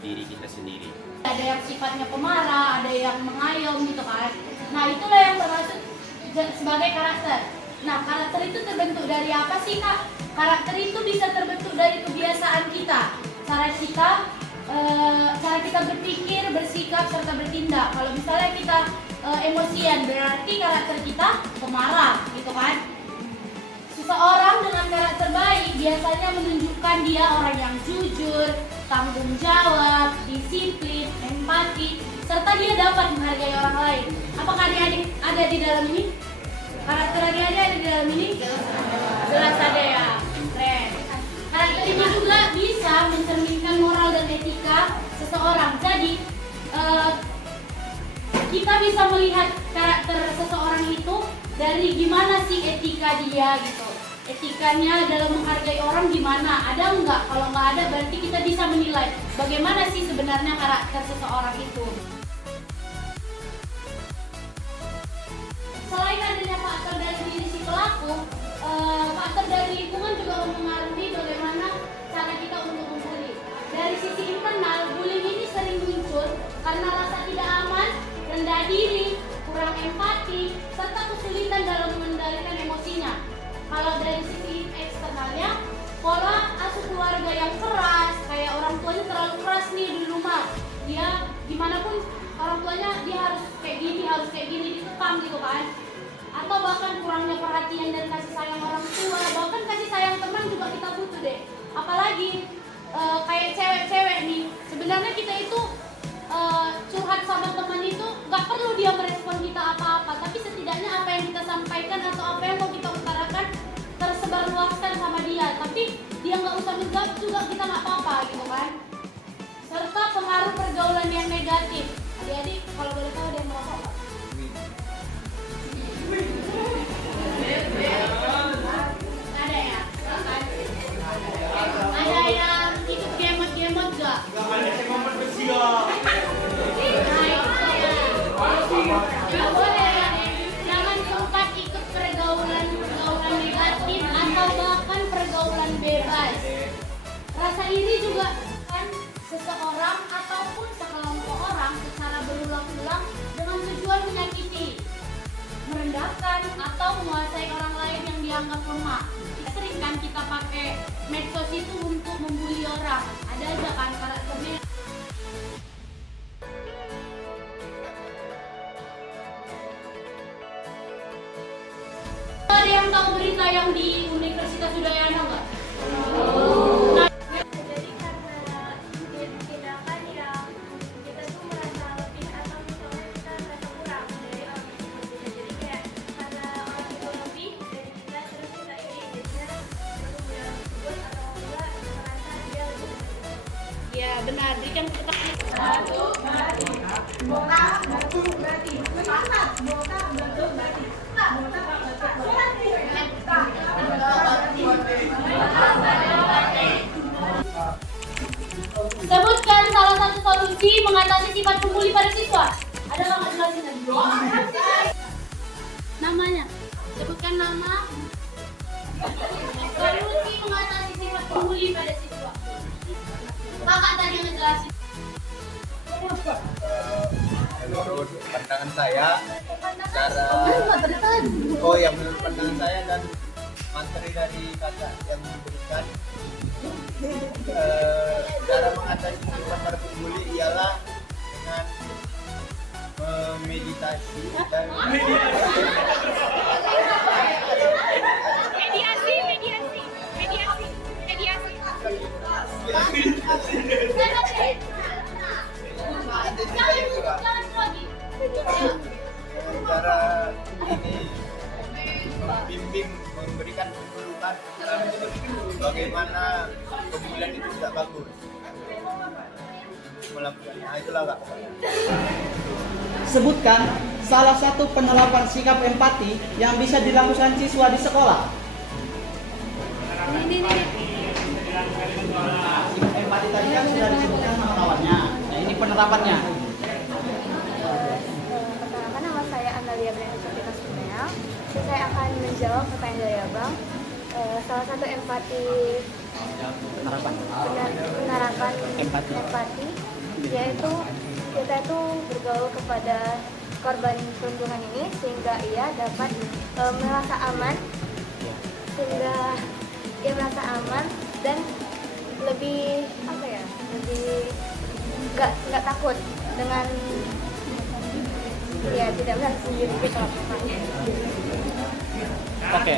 diri kita sendiri. Ada yang sifatnya pemarah, ada yang mengayom gitu kan. Nah itulah yang termasuk sebagai karakter. Nah karakter itu terbentuk dari apa sih Kak? Karakter itu bisa terbentuk dari kebiasaan kita, cara kita berpikir, bersikap, serta bertindak. Kalau misalnya kita emosian, berarti karakter kita pemarah gitu kan. Seseorang dengan karakter baik biasanya menunjukkan dia orang yang jujur, tanggung jawab, disiplin, empati, serta dia dapat menghargai orang lain. Apakah adik-adik ada di dalam ini? Karakter adik-adik ada di dalam ini? Jelas ada ya. Keren. Karakter ini juga bisa mencerminkan moral dan etika seseorang. Jadi kita bisa melihat karakter seseorang itu dari gimana sih etika dia gitu. Etikanya dalam menghargai orang gimana? Ada enggak? Kalau nggak ada berarti kita bisa menilai bagaimana sih sebenarnya karakter seseorang itu. Selain adanya faktor dari diri si pelaku, faktor dari lingkungan juga mempengaruhi bagaimana cara kita untuk membuli. Dari sisi internal, bullying ini sering muncul karena rasa tidak aman, rendah diri, kurang empati, serta kesulitan dalam mengendalikan emosinya. Kalau dari sisi eksternalnya, pola asuh keluarga yang keras, kayak orang tuanya terlalu keras nih di rumah. Dia gimana pun orang tuanya dia harus kayak gini ditekam gitu kan. Atau bahkan kurangnya perhatian dan kasih sayang orang tua, bahkan kasih sayang teman juga kita butuh deh. Apalagi kayak cewek-cewek nih, sebenarnya kita itu curhat sama teman itu nggak perlu dia merespon kita apa-apa, tapi setidaknya apa yang kita sampaikan atau apa yang mau kita utarakan tersebarluaskan sama dia, tapi dia nggak usah menjawab juga kita nggak apa-apa gitu kan. Serta pengaruh pergaulan yang negatif. Adik-adik kalau boleh tahu dia merokok nggak? Ada ya? Ada yang ikut gemot-gemot nggak? Nggak boleh ya. Jangan sempat ikut pergaulan negatif atau bahkan pergaulan bebas. Rasa iri juga kan seseorang ataupun sekelompok orang secara berulang-ulang dengan tujuan menyakiti, merendahkan atau menguasai orang lain yang dianggap lemah. Sering kan kita pakai medsos itu untuk membuli orang. Ada aja kan karakternya. Ada yang tahu berita yang di Universitas Udayana nggak? Jadi karena tindakan yang kita tuh merasa lebih atau misalnya kita merasa kurang dari orang tersebut. Jadi kayak karena orang itu lebih dari kita terus kita iri jadinya berusaha tersebut atau enggak merasa dia lebih dari kita. Ya benar. Berikan kita sebutkan salah satu solusi mengatasi sifat pembuli pada siswa. Ada nggak jelasin lagi? Namanya. Sebutkan nama. Solusi mengatasi sifat pembuli pada siswa. Kakak tadi yang ngejelasin. Menurut pandangan saya, menurut pandangan saya dan materi dari kakak yang diberikan, cara mengatasi sifat para pembuli ialah dengan meditasi dan cara ini membimbing, memberikan petunjuk bagaimana pembulian itu tidak bagus melakukannya. Itulah kak. Sebutkan salah satu penerapan sikap empati yang bisa dilakukan siswa di sekolah. Sikap empati tadi kan sudah disebutkan penerapannya. Nah, ini penerapannya. Perkenalkan, nama saya Analia Brenda Sunel. Saya akan menjawab pertanyaan dari Abang. Salah satu empati Penerapan penerapan empati. yaitu kita itu bergaul kepada korban perundungan ini sehingga ia dapat merasa aman, dan lebih lebih nggak takut dengan tidak merasa sendiri gitu. Oke,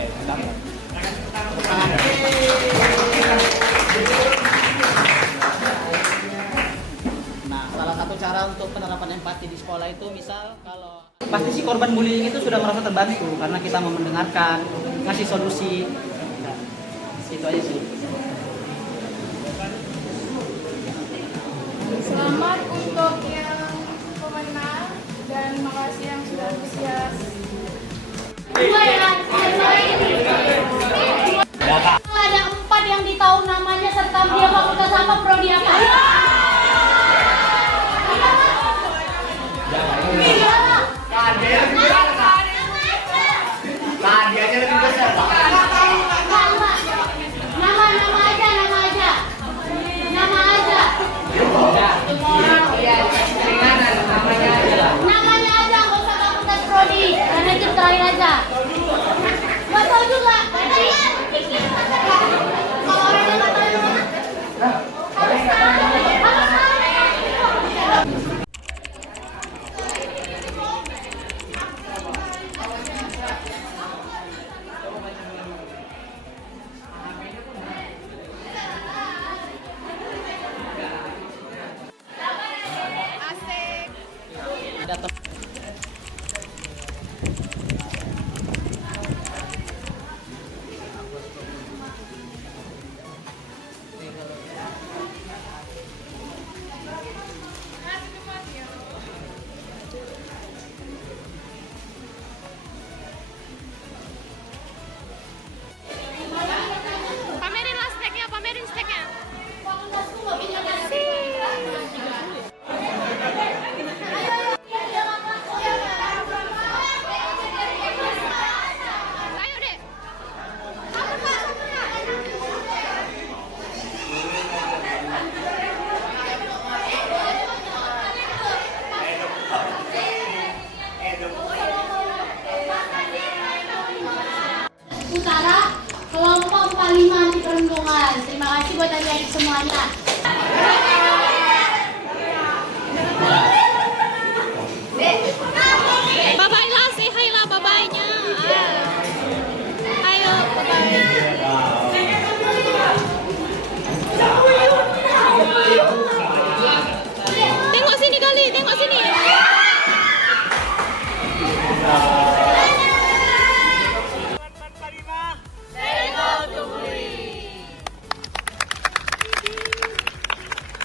nah, salah satu cara untuk penerapan empati di sekolah itu misal kalau pasti si korban bullying itu sudah merasa terbantu karena kita mau mendengarkan, ngasih solusi. Nah, itu aja sih. Selamat untuk yang pemenang dan makasih yang sudah antusias. Ada 4 yang ditahu namanya serta dia fakultas apa, prodi apa. Hadiahnya lebih besar. Nama aja. Namanya aja, nggak usah fakultas prodi, karena itu terakhir aja. Nggak tahu juga. Kalau orang yang nggak tahu harus tahu. Datang. Pamerin steknya. Fakultasku nggak punya dasi. Ayo deh. Utara, kelompok 45 anti perundungan. Terima kasih buat adik-adik semuanya. Bye-bye lah, say hi lah bye-bye-nya. Ayo, bye-bye. Tengok sini kali, tengok sini.